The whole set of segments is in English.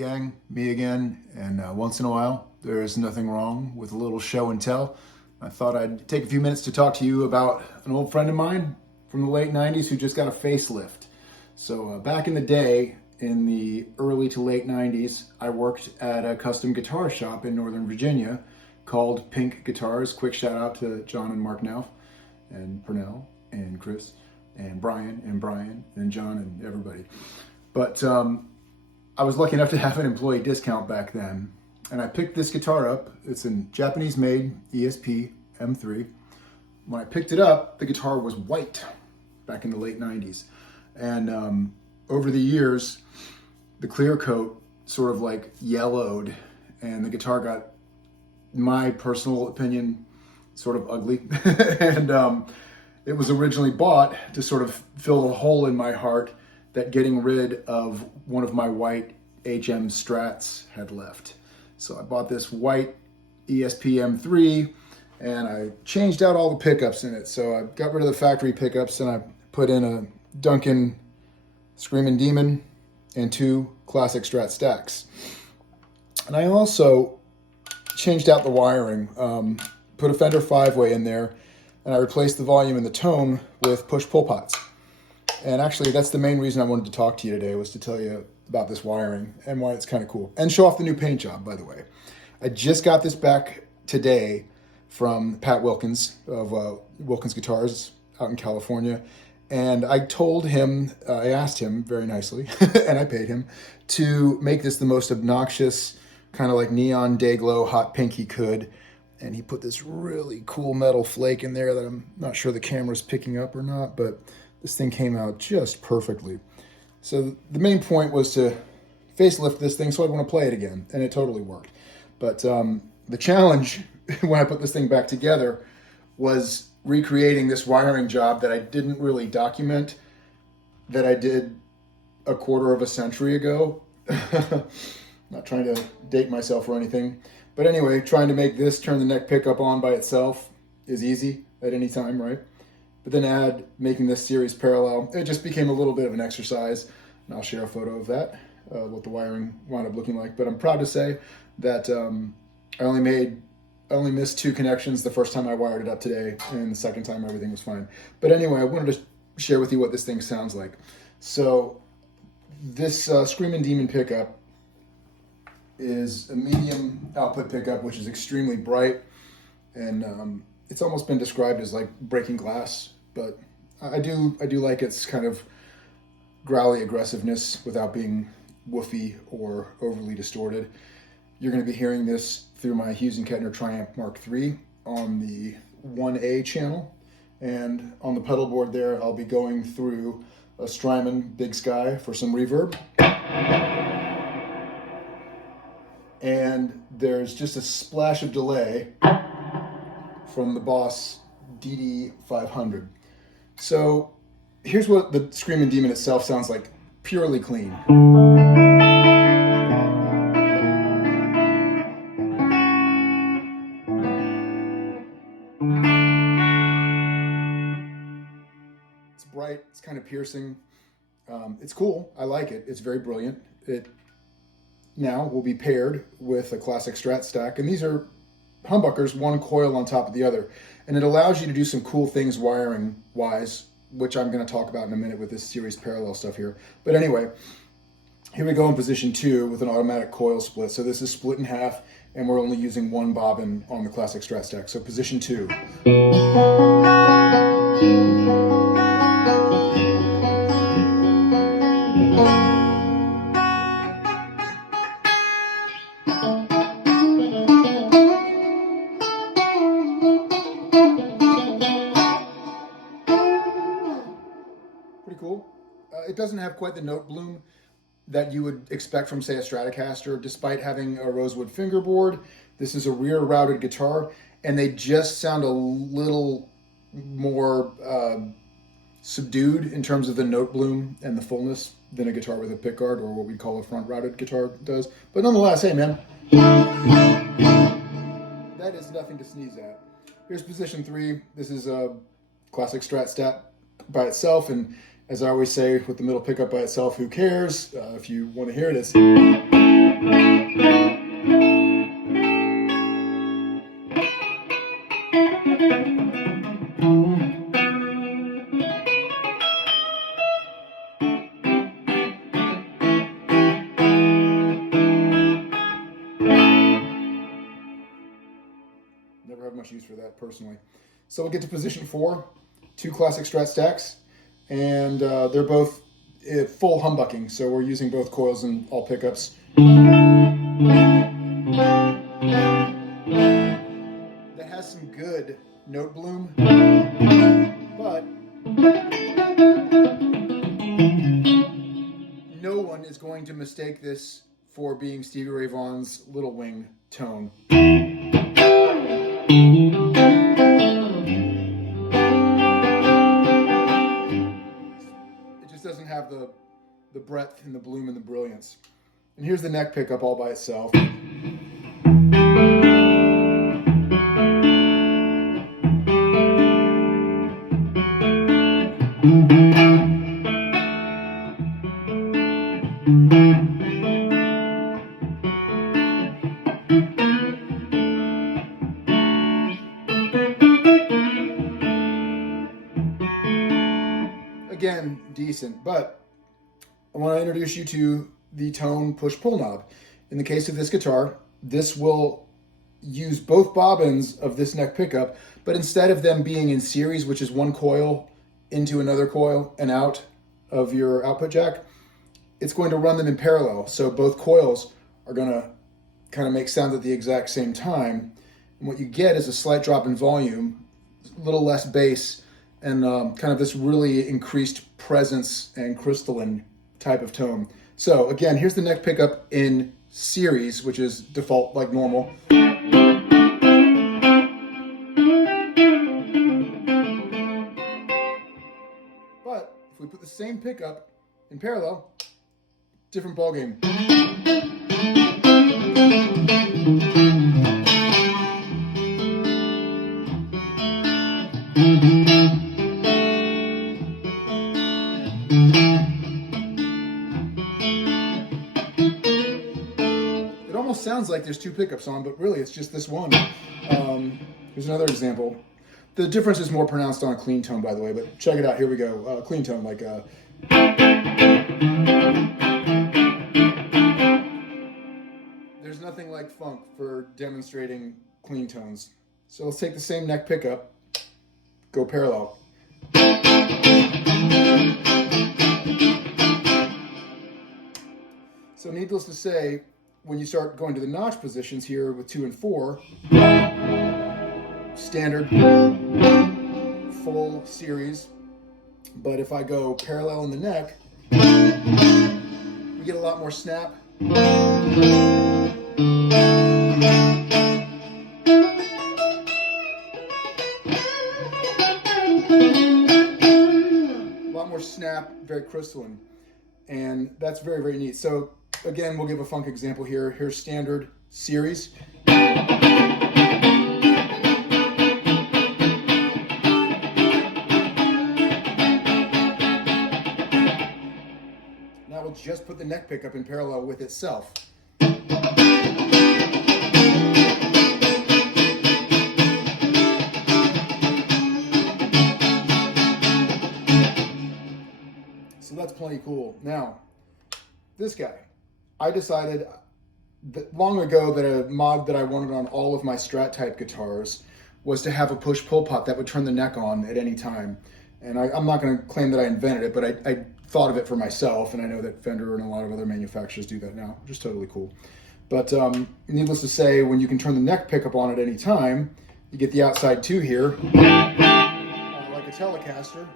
gang, me again, and once in a while there is nothing wrong with a little show and tell. I thought I'd take a few minutes to talk to you about an old friend of mine from the late 90s who just got a facelift. So back in the day, in the early to late 90s, I worked at a custom guitar shop in Northern Virginia called Pink Guitars. Quick shout out to John and Mark Nauf and Pernell and Chris and Brian and John and everybody. But I was lucky enough to have an employee discount back then, and I picked this guitar up. It's a Japanese made ESP M3. When I picked it up, the guitar was white back in the late 90s. And over the years, the clear coat sort of like yellowed, and the guitar got, in my personal opinion, sort of ugly. And it was originally bought to sort of fill a hole in my heart that getting rid of one of my white HM Strats had left. So I bought this white ESP M3 and I changed out all the pickups in it. So I got rid of the factory pickups and I put in a Duncan Screamin' Demon and 2 classic Strat stacks. And I also changed out the wiring, put a Fender 5-way in there, and I replaced the volume and the tone with push-pull pots. And actually, that's the main reason I wanted to talk to you today, was to tell you about this wiring and why it's kind of cool. And show off the new paint job, by the way. I just got this back today from Pat Wilkins of Wilkins Guitars out in California. And I told him, I asked him very nicely, and I paid him, to make this the most obnoxious, kind of like neon day glow hot pink he could. And he put this really cool metal flake in there that I'm not sure the camera's picking up or not, but this thing came out just perfectly. So the main point was to facelift this thing so I'd want to play it again, and it totally worked. But the challenge when I put this thing back together was recreating this wiring job that I didn't really document, that I did a quarter of a century ago. Not trying to date myself or anything. But anyway, trying to make this turn the neck pickup on by itself is easy at any time, right? But then making this series parallel, it just became a little bit of an exercise. And I'll share a photo of that, what the wiring wound up looking like. But I'm proud to say that I only missed 2 connections the first time I wired it up today, and the second time everything was fine. But anyway, I wanted to share with you what this thing sounds like. So this Screamin' Demon pickup is a medium output pickup, which is extremely bright, and it's almost been described as like breaking glass, but I do like its kind of growly aggressiveness without being woofy or overly distorted. You're going to be hearing this through my Hughes & Kettner Triumph Mark III on the 1A channel, and on the pedal board there I'll be going through a Strymon Big Sky for some reverb. And there's just a splash of delay from the Boss DD500. So here's what the Screamin' Demon itself sounds like, purely clean. It's bright, it's kind of piercing. It's cool, I like it, it's very brilliant. It now will be paired with a classic Strat stack, and these are humbuckers, one coil on top of the other, and it allows you to do some cool things wiring wise, which I'm going to talk about in a minute with this series parallel stuff here. But anyway, here we go in position 2 with an automatic coil split. So this is split in half, and we're only using 1 bobbin on the classic Strat stack. So position 2. Pretty cool. It doesn't have quite the note bloom that you would expect from, say, a Stratocaster, despite having a rosewood fingerboard. This is a rear routed guitar, and they just sound a little more subdued in terms of the note bloom and the fullness than a guitar with a pickguard, or what we call a front routed guitar does. But nonetheless, hey man, that is nothing to sneeze at. Here's position 3. This is a classic Strat stat by itself, and as I always say with the middle pickup by itself, who cares? If you want to hear it, it's... Never have much use for that personally. So we'll get to position 4, 2 classic Strat stacks, and they're both full humbucking, so we're using both coils and all pickups. That has some good note bloom, but no one is going to mistake this for being Stevie Ray Vaughan's Little Wing tone. It just doesn't have the breadth and the bloom and the brilliance. And here's the neck pickup all by itself. Again, decent, but I want to introduce you to the tone push-pull knob. In the case of this guitar, this will use both bobbins of this neck pickup, but instead of them being in series, which is one coil into another coil and out of your output jack, it's going to run them in parallel. So both coils are going to kind of make sounds at the exact same time. And what you get is a slight drop in volume, a little less bass, and kind of this really increased presence and crystalline type of tone. So again, here's the neck pickup in series, which is default like normal. But if we put the same pickup in parallel, different ballgame. It almost sounds like there's 2 pickups on, but really it's just this one. Here's another example. The difference is more pronounced on a clean tone, by the way, but check it out. Here we go. Clean tone, like there's nothing like funk for demonstrating clean tones. So let's take the same neck pickup, go parallel. So needless to say, when you start going to the notch positions here with 2 and 4, standard full series, but if I go parallel in the neck, we get a lot more snap. A lot more snap, very crystalline, and that's very, very neat. So again, we'll give a funk example here. Here's standard series. Now we'll just put the neck pickup in parallel with itself. So that's plenty cool. Now, this guy. I decided that long ago that a mod that I wanted on all of my Strat type guitars was to have a push-pull pot that would turn the neck on at any time. And I'm not going to claim that I invented it, but I thought of it for myself, and I know that Fender and a lot of other manufacturers do that now, which is totally cool. But needless to say, when you can turn the neck pickup on at any time, you get the outside 2 here, like a Telecaster.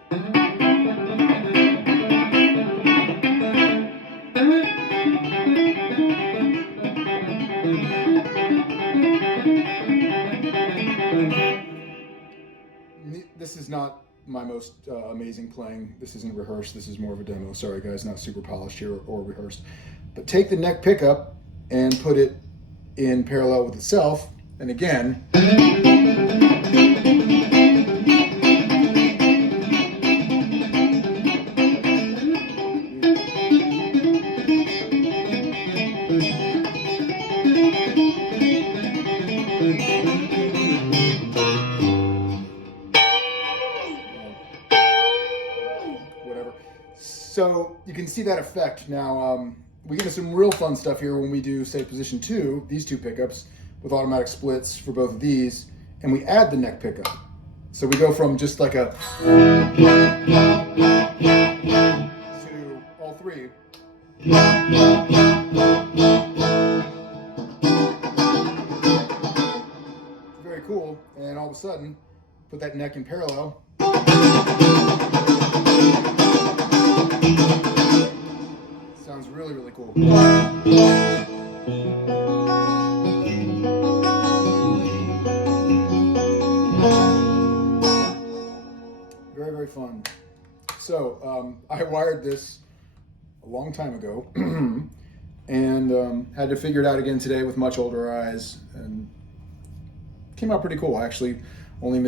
This is not my most amazing playing. This isn't rehearsed. This is more of a demo. Sorry guys, not super polished here or rehearsed. But take the neck pickup and put it in parallel with itself. And again, So you can see that effect. Now, we get into some real fun stuff here when we do, say, position 2, these 2 pickups with automatic splits for both of these, and we add the neck pickup. So we go from just like a to all 3. Very cool. And all of a sudden, put that neck in parallel. Sounds really, really cool. Very, very fun. So I wired this a long time ago and had to figure it out again today with much older eyes, and came out pretty cool. I actually only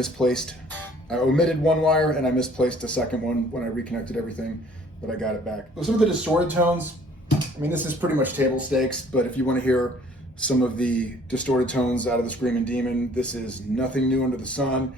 I omitted one wire and I misplaced a second one when I reconnected everything, but I got it back. So some of the distorted tones, I mean, this is pretty much table stakes, but if you want to hear some of the distorted tones out of the Screaming Demon, this is nothing new under the sun.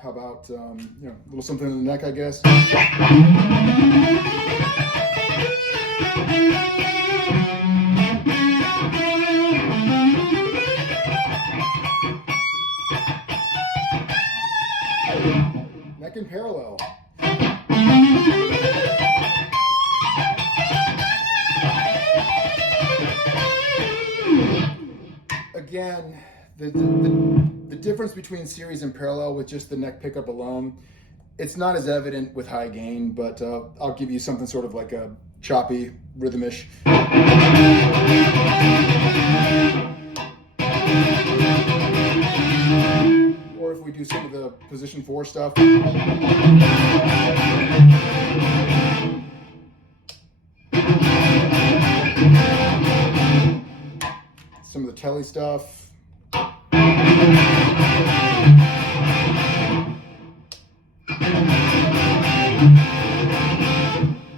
How about, a little something in the neck, I guess. Neck in parallel. Again, the difference between series and parallel with just the neck pickup alone, it's not as evident with high gain, but I'll give you something sort of like a choppy, rhythmish. Or if we do some of the position 4 stuff. Some of the telly stuff.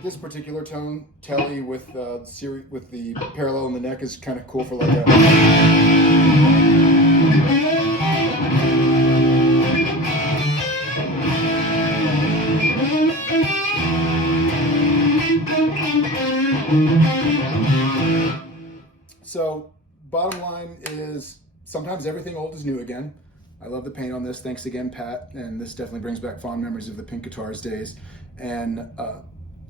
This particular tone, telly with the parallel in the neck, is kind of cool for like a. So, bottom line is sometimes everything old is new again. I love the paint on this. Thanks again, Pat. And this definitely brings back fond memories of the Pink Guitars days. And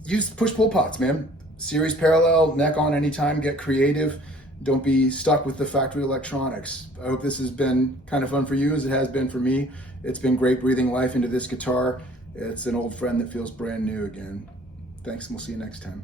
use push-pull pots, man. Series parallel, neck on anytime, get creative. Don't be stuck with the factory electronics. I hope this has been kind of fun for you as it has been for me. It's been great breathing life into this guitar. It's an old friend that feels brand new again. Thanks, and we'll see you next time.